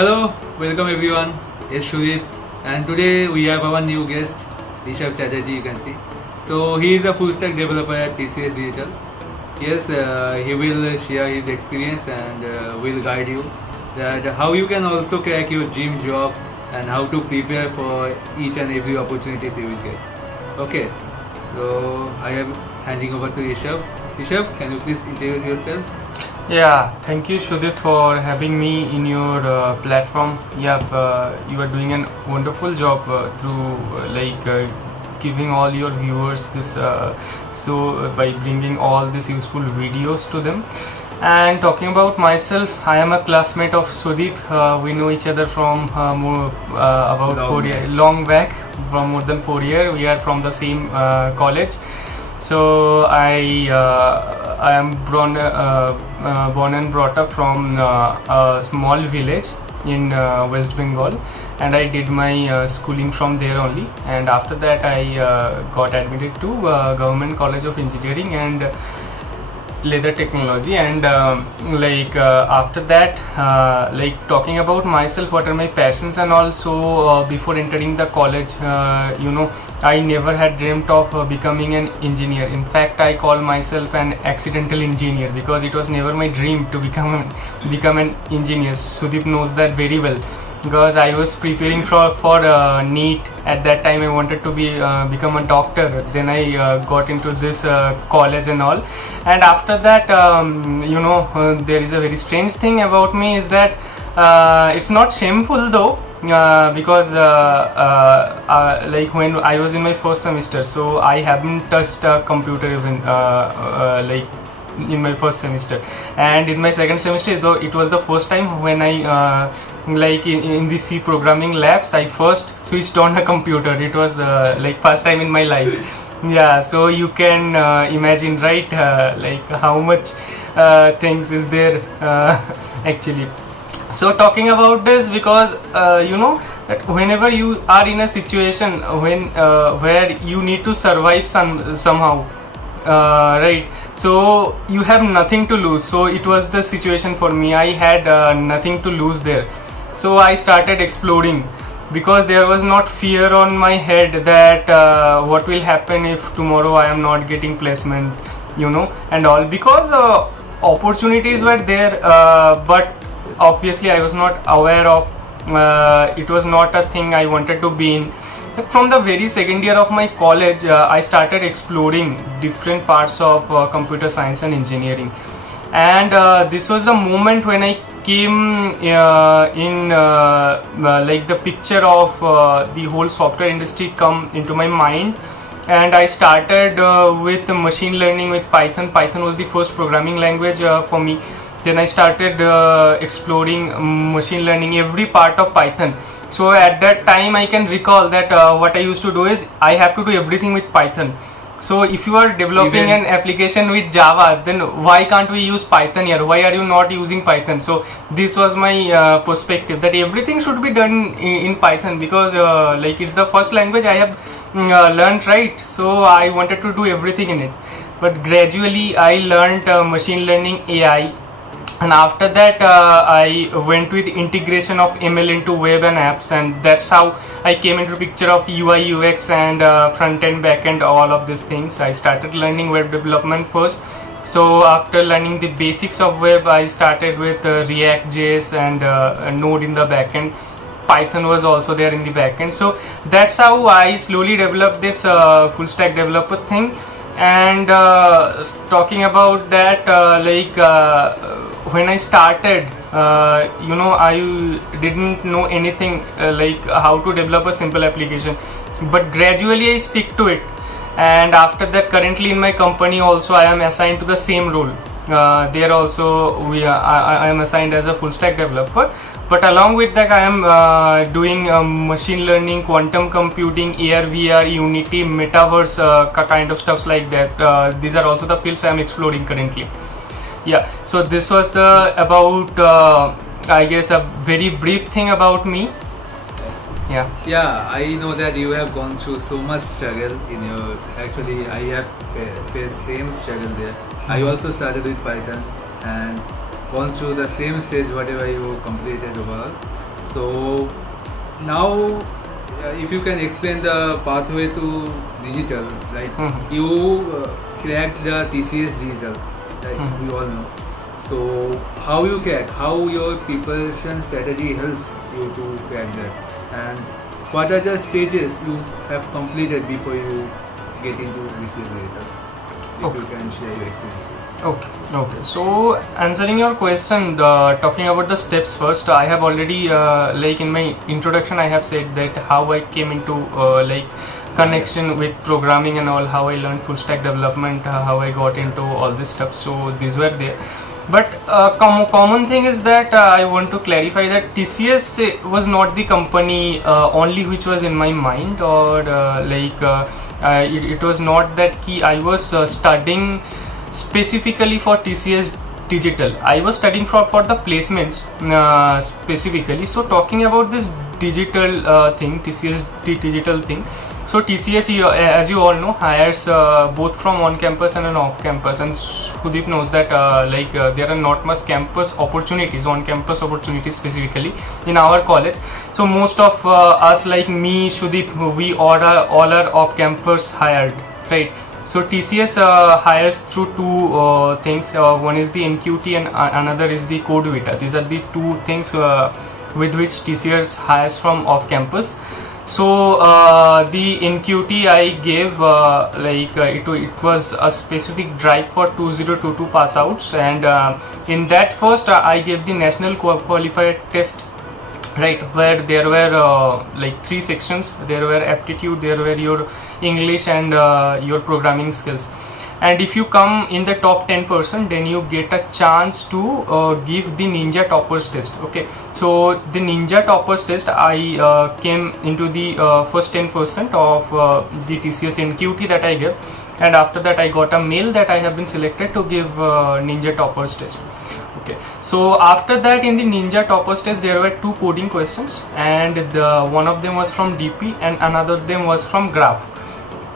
Hello, welcome everyone. It's Shudip, and today we have our new guest, Rishabh Chatterjee. You can see. So he is a full stack developer at TCS Digital. Yes, he will share his experience and will guide you that how you can also crack your dream job and how to prepare for each and every opportunities you will get. Okay, so I am handing over to Rishabh. Rishabh, can you please introduce yourself? Yeah, thank you Shudip for having me in your platform. Yeah, you are doing a wonderful job through giving all your viewers this by bringing all these useful videos to them. And talking about myself, I am a classmate of Sudeep. We know each other from about Long 4 years, long back, from more than 4 years. We are from the same college. So I am born and brought up from a small village in West Bengal, and I did my schooling from there only. And after that, I got admitted to Government College of Engineering and Leather Technology. And after that, talking about myself, what are my passions and also before entering the college, I never had dreamt of becoming an engineer. In fact, I call myself an accidental engineer because it was never my dream to become an engineer. Sudeep knows that very well because I was preparing for NEET. At that time, I wanted to become a doctor. Then I got into this college and all. And after that, there is a very strange thing about me is that it's not shameful though. Because when I was in my first semester, so I haven't touched a computer even in my first semester, and in my second semester though it was the first time when I in the C programming labs I first switched on a computer. It was first time in my life. Yeah, so you can imagine, right, how much things is there actually. So talking about this because that whenever you are in a situation where you need to survive somehow, right, so you have nothing to lose. So it was the situation for me. I had nothing to lose there, so I started exploring because there was not fear on my head that what will happen if tomorrow I am not getting placement, and all, because opportunities were there, but obviously I was not aware of it was not a thing I wanted to be in. From the very second year of my college, I started exploring different parts of computer science and engineering, and this was the moment when I came in the picture of the whole software industry come into my mind. And I started with machine learning with Python. Python was the first programming language for me. Then I started exploring machine learning, every part of Python. So at that time I can recall that what I used to do is I have to do everything with Python. So if you are developing an application with Java, then why can't we use Python here? Why are you not using Python? So this was my perspective, that everything should be done in Python because it's the first language I have learned, right? So I wanted to do everything in it. But gradually I learned machine learning, AI. And after that I went with integration of ML into web and apps, and that's how I came into picture of UI, UX and front end, back end, all of these things. I started learning web development first. So after learning the basics of web, I started with React JS and Node in the back end. Python was also there in the back end. So that's how I slowly developed this full stack developer thing. And talking about that, when I started, I didn't know anything how to develop a simple application, but gradually I stick to it. And after that, currently in my company also I am assigned to the same role. There also I am assigned as a full stack developer, but along with that I am doing machine learning, quantum computing, AR, VR, Unity, metaverse kind of stuffs like that. These are also the fields I am exploring currently. Yeah, so this was the about I guess a very brief thing about me. Yeah, I know that you have gone through so much struggle in your. Actually, I have faced same struggle there. I also started with Python and gone through the same stage whatever you completed overall. So now, if you can explain the pathway to digital, like you cracked the TCS Digital, like we all know. So how you crack? How your preparation strategy helps you to crack that? And what are the stages you have completed before you get into TCS Digital? If you can share your experiences. Okay. So answering your question, talking about the steps first, I have already like in my introduction, I have said that how I came into like connection with programming and all, how I learned full stack development, how I got into all this stuff. So these were there. But common thing is that I want to clarify that TCS was not the company only which was in my mind, or it was not that I was studying specifically for TCS Digital. I was studying for the placements specifically. So talking about this digital thing, TCS Digital thing. So TCS, as you all know, hires both from on-campus and an off-campus, and Sudeep knows that there are not much campus opportunities, on-campus opportunities specifically in our college. So most of us, like me, Sudeep, we all are off-campus hired, right? So TCS hires through two things. One is the NQT and another is the Code Vita. These are the two things with which TCS hires from off-campus. So the NQT I gave it was a specific drive for 2022 pass outs, and in that first I gave the national qualifier test, right, where there were like 3 sections. There were aptitude, there were your English and your programming skills. And if you come in the top 10%, then you get a chance to give the Ninja Toppers test. Okay, so the Ninja Toppers test, I came into the first 10% of the TCS NQT that I gave, and after that I got a mail that I have been selected to give Ninja Toppers test. Okay, so after that, in the Ninja Toppers test, there were 2 coding questions, and one of them was from DP and another of them was from Graph.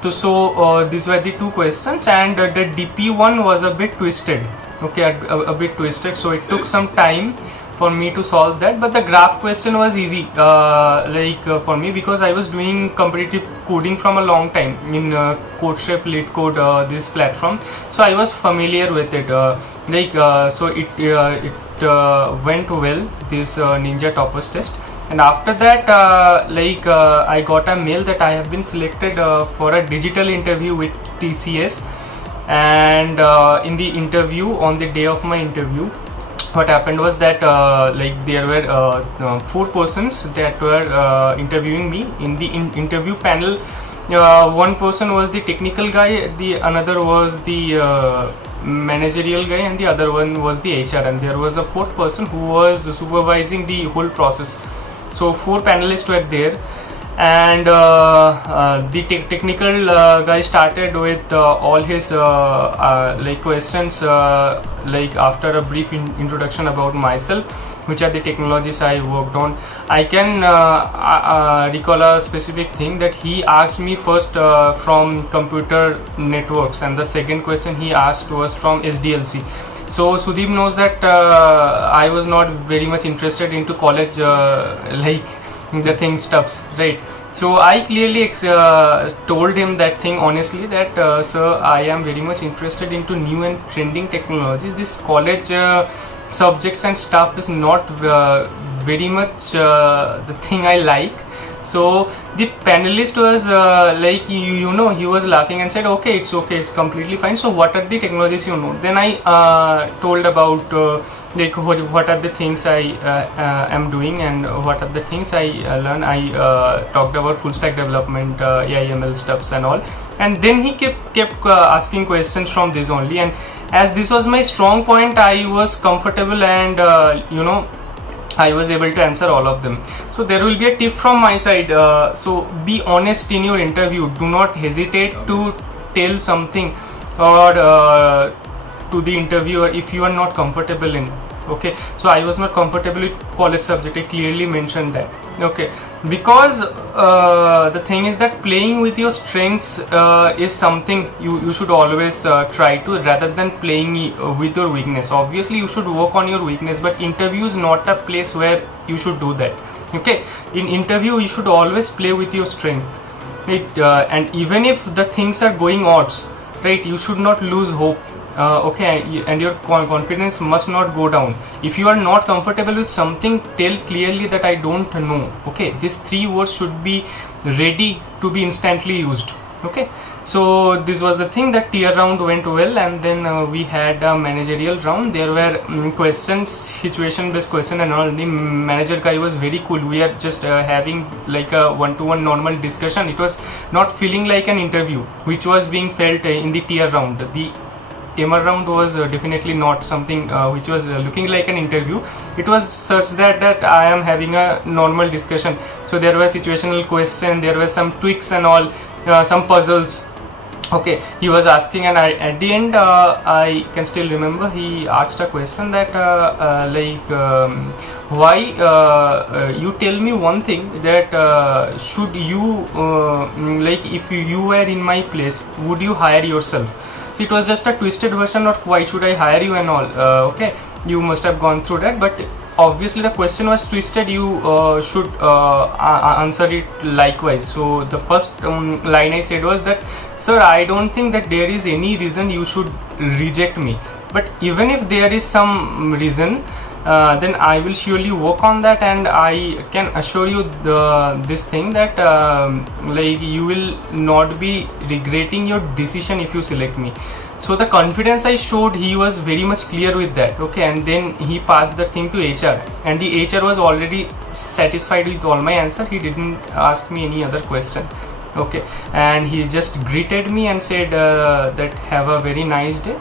So these were the 2 questions, and the DP one was a bit twisted. Okay, a bit twisted, so it took some time for me to solve that. But the Graph question was easy, for me, because I was doing competitive coding from a long time in CodeShip, LeetCode, this platform. So I was familiar with it. So it went well, this Ninja Toppers test. And after that, I got a mail that I have been selected for a digital interview with TCS. And in the interview, on the day of my interview, what happened was that there were 4 persons that were interviewing me. In the interview panel, one person was the technical guy, the another was the managerial guy, and the other one was the HR, and there was a 4th person who was supervising the whole process. So 4 panelists were there, and the technical guy started with all his questions, after a brief introduction about myself, which are the technologies I worked on. I can recall a specific thing that he asked me first from computer networks, and the second question he asked was from SDLC. So Sudeep knows that I was not very much interested into college, the thing stuffs, right? So I clearly told him that thing honestly, that sir, I am very much interested into new and trending technologies. This college subjects and stuff is not very much the thing I like. So the panelist was he was laughing and said, okay, it's completely fine. So what are the technologies you know? Then I told about what are the things I am doing and what are the things I learn. I talked about full stack development, AI/ML stuffs and all. And then he kept asking questions from this only. And as this was my strong point, I was comfortable, and I was able to answer all of them. So there will be a tip from my side. So be honest in your interview. Do not hesitate to tell something or to the interviewer if you are not comfortable in. Okay, so I was not comfortable with college subject. I clearly mentioned that. Okay, because the thing is that playing with your strengths is something you should always try to, rather than playing with your weakness. Obviously you should work on your weakness, but interview is not a place where you should do that. Okay, in interview you should always play with your strength, right? And even if the things are going odds, right, you should not lose hope. Okay, and your confidence must not go down. If you are not comfortable with something, tell clearly that I don't know. Okay, these 3 words should be ready to be instantly used. Okay, so this was the thing. That tier round went well, and then we had a managerial round. There were questions, situation based question and all. The manager guy was very cool. We are just having like a one-to-one normal discussion. It was not feeling like an interview, which was being felt in the tier round. The MR round was definitely not something which was looking like an interview. It was such that I am having a normal discussion. So there were situational questions, there were some tweaks and all, some puzzles. Okay, he was asking, and at the end I can still remember he asked a question that why you tell me one thing, that should you like if you were in my place, would you hire yourself? It was just a twisted version of why should I hire you and all. Okay, you must have gone through that, but obviously the question was twisted. You should answer it likewise. So the first line I said was that, sir, I don't think that there is any reason you should reject me, but even if there is some reason, then I will surely work on that, and I can assure you this thing that like you will not be regretting your decision if you select me. So the confidence I showed, he was very much clear with that. Okay, and then he passed the thing to HR, and the HR was already satisfied with all my answer. He didn't ask me any other question. Okay, and he just greeted me and said that have a very nice day.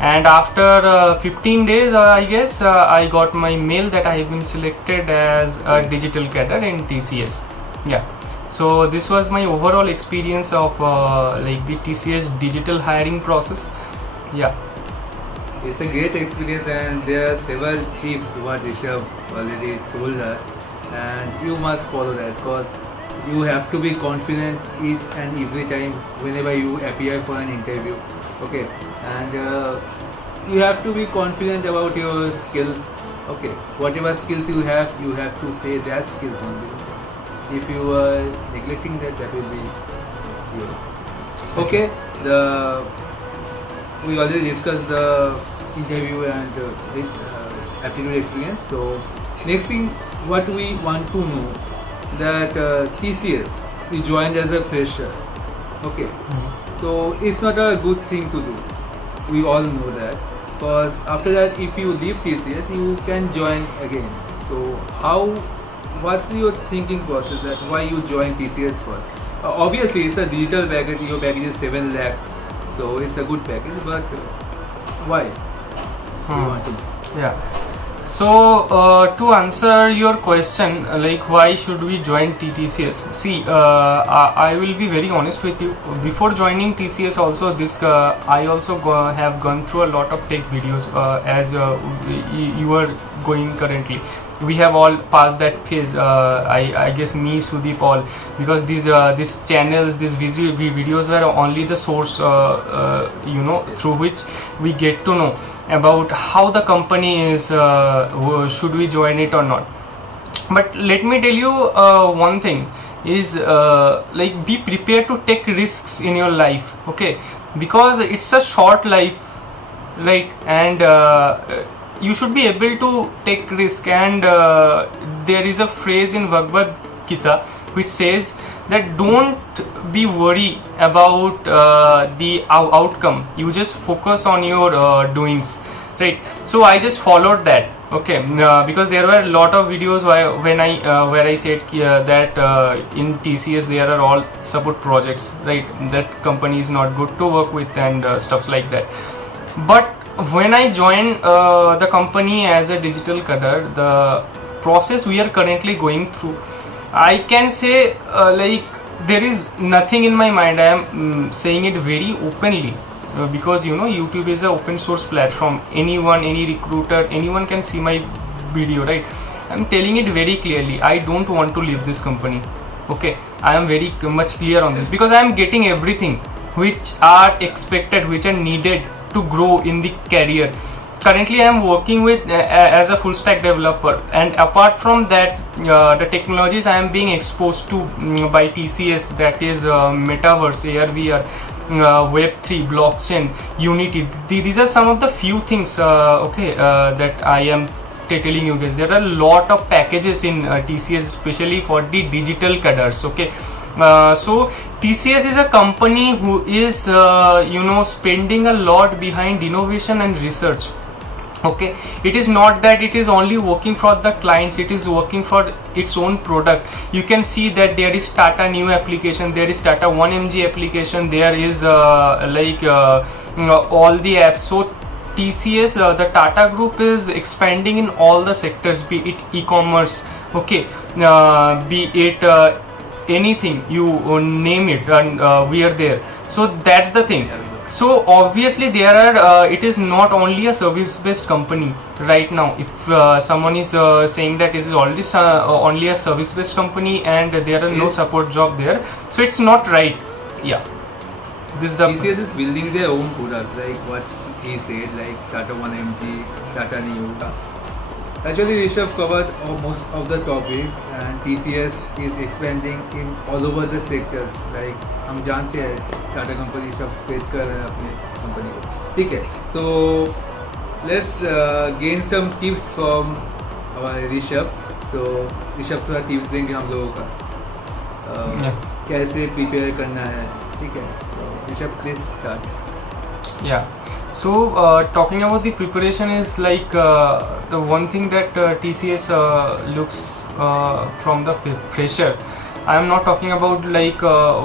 And after 15 days, I guess, I got my mail that I have been selected as a digital cadre in TCS. Yeah, so this was my overall experience of like the TCS digital hiring process. Yeah, It's a great experience, and there are several tips what Rishabh already told us, and you must follow that, because you have to be confident each and every time whenever you appear for an interview. Okay, and you have to be confident about your skills. Okay, whatever skills you have to say that skills only. If you are neglecting that, that will be you. Okay, we already discussed the interview and aptitude experience. So next thing, what we want to know, that TCS, you joined as a fresher. Okay, so it's not a good thing to do. We all know that, because after that, if you leave TCS, you can join again. So what's your thinking process, that why you join TCS first? Obviously, it's a digital package. Your package is 7 lakhs, so it's a good package. But why? You want to? Yeah. So to answer your question, like why should we join TCS? See, I will be very honest with you. Before joining TCS, also I also have gone through a lot of tech videos as you are going currently. We have all passed that phase. I guess me, Sudeep, all, because these channels, these videos were only the source, through which we get to know about how the company is, should we join it or not. But let me tell you one thing is, like, be prepared to take risks in your life. Okay, because it's a short life, right? And you should be able to take risk. And there is a phrase in Bhagavad Gita which says that don't be worried about the outcome, you just focus on your doings, right? So I just followed that. Okay, because there were a lot of videos where I said that in TCS there are all support projects, right? That company is not good to work with and stuff like that. But when I joined the company as a digital cadre, the process we are currently going through, I can say like there is nothing in my mind. I am saying it very openly because YouTube is an open source platform. Anyone, any recruiter, anyone can see my video, right? I am telling it very clearly. I don't want to leave this company. Okay, I am very much clear on this because I am getting everything which are expected, which are needed to grow in the career. currently I am working with as a full stack developer, and apart from that, the technologies I am being exposed to by TCS, that is metaverse, AR, VR, Web3, blockchain, Unity. These are some of the few things that I am telling you guys. There are a lot of packages in TCS, especially for the digital cadres. Okay, so TCS is a company who is spending a lot behind innovation and research. Okay, it is not that it is only working for the clients, it is working for its own product. You can see that there is Tata new application, there is Tata 1mg application, there is all the apps. So TCS, the Tata group, is expanding in all the sectors, be it e-commerce, okay, be it anything, you name it, and we are there. So that's the thing. So obviously there are it is not only a service based company right now. If someone is saying that it is already only a service based company and there are no support job there, so it's not right. Yeah, this is the TCS is building their own products, like what he said, like Tata 1mg, Tata Neo. Actually, Rishabh covered most of the topics, and TCS is expanding in all over the sectors. Like हम जानते हैं Tata company सब spade कर रहे हैं अपने company को, ठीक है. तो let's gain some tips from Rishabh. So Rishabh थोड़ा टिप्स देंगे हम लोगों का कैसे प्रिपेयर करना है, ठीक है. Rishabh please start. Yeah. So talking about the preparation is like the one thing that TCS looks from the fresher. I am not talking about like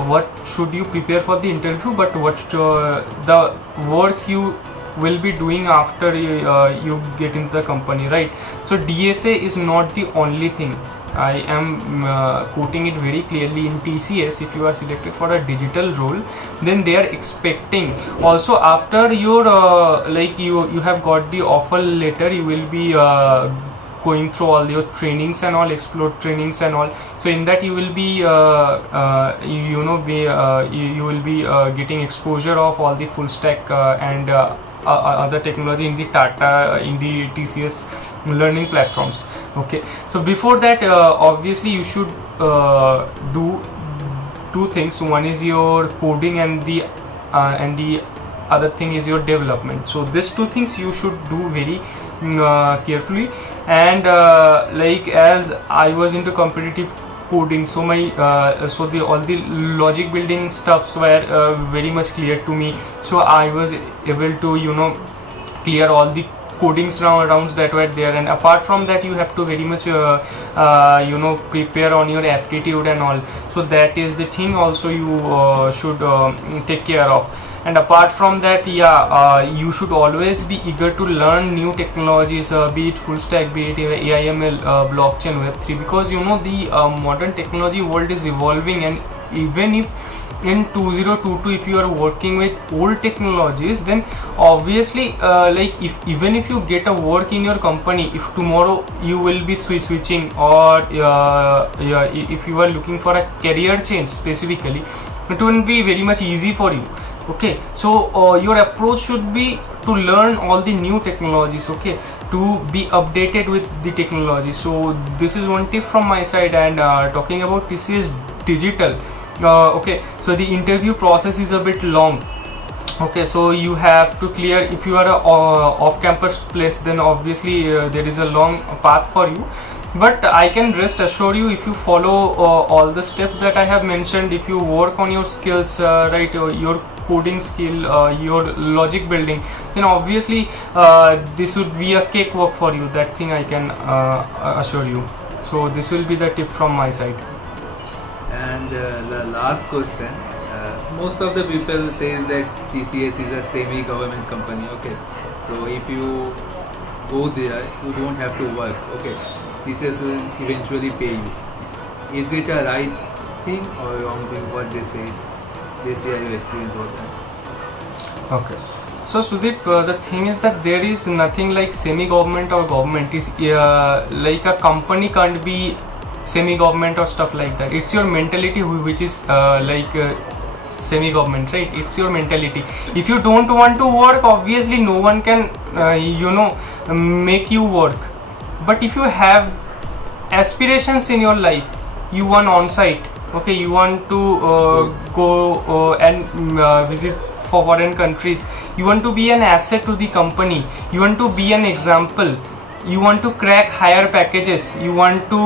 what should you prepare for the interview, but what the work you will be doing after you get into the company, right? So DSA is not the only thing. I am quoting it very clearly in TCS. If you are selected for a digital role, then they are expecting also after your you have got the offer letter, you will be going through all your trainings and all, explore trainings and all. So in that you will be you will be getting exposure of all the full stack and other technology in the Tata, in the TCS learning platforms. Okay, so before that obviously you should do two things. One is your coding and the other thing is your development. So these two things you should do very carefully. And like as I was into competitive coding, so my all the logic building stuffs were very much clear to me. So I was able to clear all the codings rounds that were there. And apart from that, you have to very much prepare on your aptitude and all. So that is the thing also you should take care of. And apart from that, you should always be eager to learn new technologies, be it full stack, be it AIML, blockchain, Web3, because the modern technology world is evolving. And even if in 2022 if you are working with old technologies, then obviously even if you get a work in your company, if tomorrow you will be switching, or if you are looking for a career change specifically, it will be very much easy for you. Okay, so your approach should be to learn all the new technologies, okay, to be updated with the technology. So this is one tip from my side. And talking about TCS Digital, okay, so the interview process is a bit long. Okay, so you have to clear, if you are a off-campus place, then obviously there is a long path for you. But I can rest assure you, if you follow all the steps that I have mentioned, if you work on your skills, right, your coding skill, your logic building, then obviously this would be a cakewalk for you. That thing I can assure you. So this will be the tip from my side. And the last question, most of the people says that TCS is a semi-government company. Okay, so if you go there, you don't have to work. Okay, TCS will eventually pay you. Is it a right thing or wrong thing what they say? They share your experience about that. Okay, so Sudeep, the thing is that there is nothing like semi-government or government. Is like a company can't be semi-government or stuff like that. It's your mentality which is semi-government, right? It's your mentality. If you don't want to work, obviously no one can make you work. But if you have aspirations in your life, you want on-site, okay, you want to go and visit foreign countries, you want to be an asset to the company, you want to be an example, you want to crack higher packages, you want to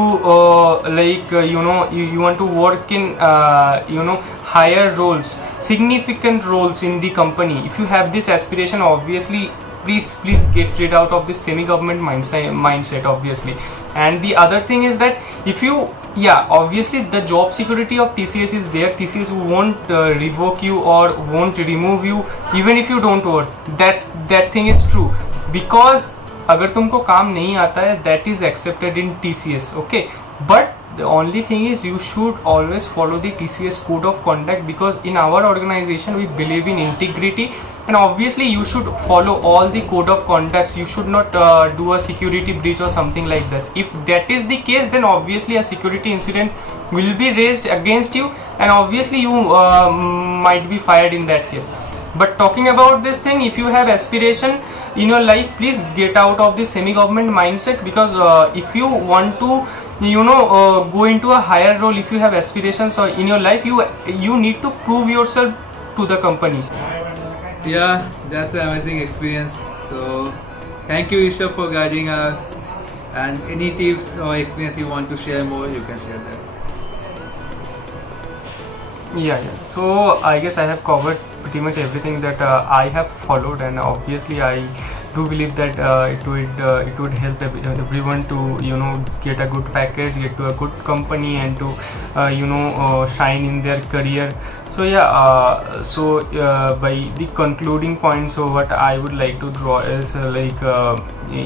you want to work in higher roles, significant roles in the company. If you have this aspiration, obviously please get rid out of this semi-government mindset obviously. And the other thing is that if you, yeah, obviously the job security of TCS is there. TCS won't revoke you or won't remove you even if you don't work. That thing is true, because अगर तुमको काम नहीं आता है, that is accepted in TCS, okay. But the only thing is you should always follow the TCS code of conduct, because in our organization we believe in integrity, and obviously you should follow all the code of conducts. You should not do a security breach or something like that. If that is the case, then obviously a security incident will be raised against you, and obviously you might be fired in that case. But talking about this thing, if you have aspiration in your life, please get out of this semi-government mindset, because if you want to go into a higher role, if you have aspirations or in your life, you need to prove yourself to the company. Yeah, that's an amazing experience. So thank you, Isha, for guiding us, and any tips or experience you want to share more, you can share that. Yeah. So I guess I have covered pretty much everything that I have followed, and obviously I do believe that it would help everyone to get a good package, get to a good company, and to shine in their career. So yeah, by the concluding point, so what I would like to draw is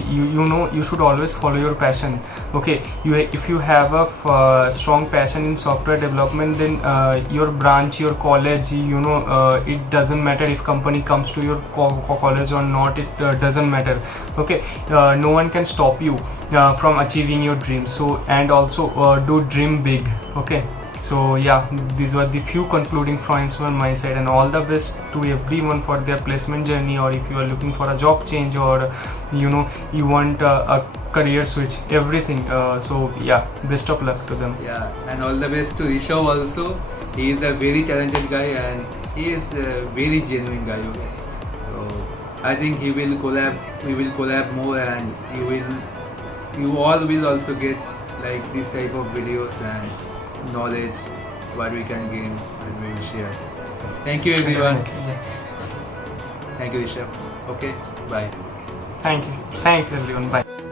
you should always follow your passion. Okay, if you have a strong passion in software development, then your branch, your college, it doesn't matter if company comes to your college or not, it doesn't matter. Okay, no one can stop you from achieving your dreams. So, and also do dream big. Okay. So yeah, these were the few concluding points from my side, and all the best to everyone for their placement journey, or if you are looking for a job change, or you want a career switch, everything. So yeah, best of luck to them. Yeah, and all the best to Rishabh also. He is a very talented guy, and he is a very genuine guy. Okay? So I think he will collab. We will collab more, and you all will also get like this type of videos and knowledge what we can gain, and we will share. Thank you, everyone. Thank you, Rishabh. Okay, bye. Thanks everyone. Bye.